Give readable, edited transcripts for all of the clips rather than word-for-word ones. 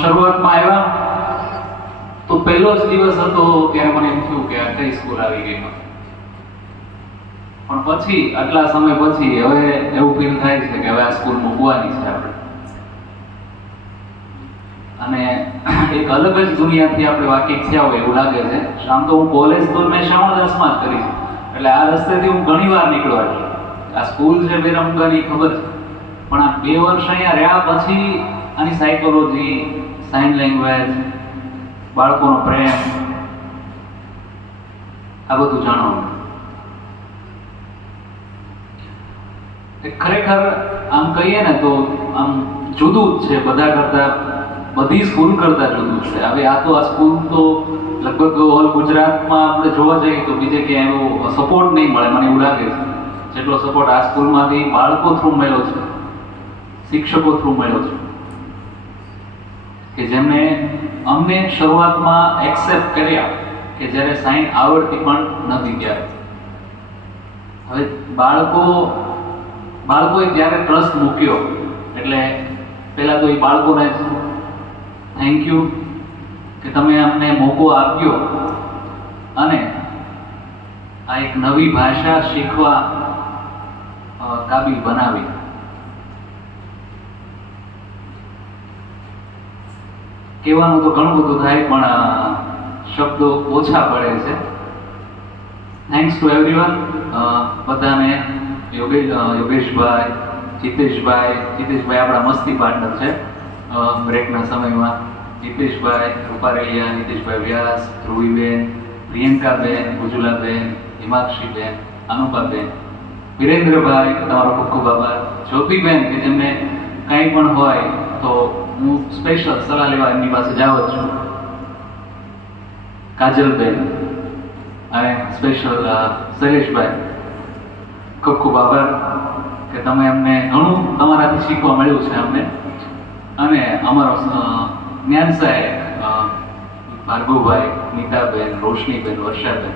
શરૂઆતમાં આવ્યા તો પહેલો જ દિવસ હતો ત્યારે મને એમ થયું કે આ કઈ સ્કૂલ આવી ગઈ નથી. પણ પછી આટલા સમય પછી હવે એવું ફીલ થાય છે કે હવે આ સ્કૂલ મૂકવાની છે આપણે, અને એક અલગ જ દુનિયાથી આપણે વાકેફ થયા હોય એવું લાગે છે. આમ તો હું કોલેજ તો મેં શ્રાવણ દાસમાં જ કરી છે, એટલે આ રસ્તેથી હું ઘણી વાર નીકળવા છું. આ સ્કૂલ છે બેરમગાની ખબર છે, પણ આ 2 વર્ષ અહીંયા રહ્યા પછી આની સાયકોલોજી, સાઇન લેંગ્વેજ, બાળકોનો પ્રેમ, આ બધું જાણવાનું. ખરેખર આમ કહીએ ને તો આમ જુદું જ છે, બધા કરતા, બધી સ્કૂલ કરતા જુદું છે. હવે આ સ્કૂલ તો લગભગ ઓલ ગુજરાતમાં આપણે જોવા જઈએ તો બીજે ક્યાંય એવો સપોર્ટ નહીં મળે, મને એવું લાગે છે, જેટલો સપોર્ટ આ સ્કૂલમાંથી બાળકો થ્રુ મળ્યો છે, શિક્ષકો થ્રુ મળ્યો છે, કે જેમને અમને શરૂઆતમાં એક્સેપ્ટ કર્યા કે જ્યારે સાઈન આવડતી પણ નથી ત્યારે. હવે બાળકોએ ત્યારે ટ્રસ્ટ મૂક્યો, એટલે પહેલાં તો એ બાળકોને થેન્ક યુ કે તમે અમને મોકો આપ્યો અને આ એક નવી ભાષા શીખવા કાબિલ બનાવી. કહેવાનું તો ઘણું બધું થાય પણ શબ્દો ઓછા પડે છે. થેન્ક્સ ટુ એવરીવન, બધાને. યોગેશભાઈ, જીતેશભાઈ આપણા મસ્તી પાર્ટનર છે બ્રેકના સમયમાં. જીતેશભાઈ રૂપારેલિયા, નીતિશભાઈ વ્યાસ, ધ્રુવીબેન, પ્રિયંકાબેન, ઉજ્જવલાબેન, હિમાક્ષીબેન, અનુપાબેન, વિરેન્દ્રભાઈ, તમારો ખૂબ ખૂબ આભાર. જ્યોતિબેન કે જેમને કંઈ પણ હોય તો હું સ્પેશિયલ સલાહ લેવા એમની પાસે જાવ જ છું. કાજલબેન અને સ્પેશિયલ શૈલેષભાઈ, ખૂબ ખૂબ આભાર કે તમે અમને ઘણું તમારાથી શીખવા મળ્યું છે અમને. અને અમારો જ્ઞાન સહાયક ભાર્ગવભાઈ, નીતાબેન, રોશનીબેન, વર્ષાબેન,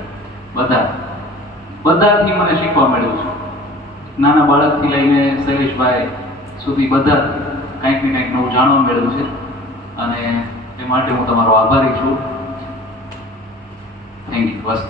બધાથી મને શીખવા મળ્યું છે. નાના બાળકથી લઈને શૈલેષભાઈ સુધી બધા કંઈક ને કંઈક નવું જાણવા મળ્યું છે, અને એ માટે હું તમારો આભારી છું. Thank you. બસ.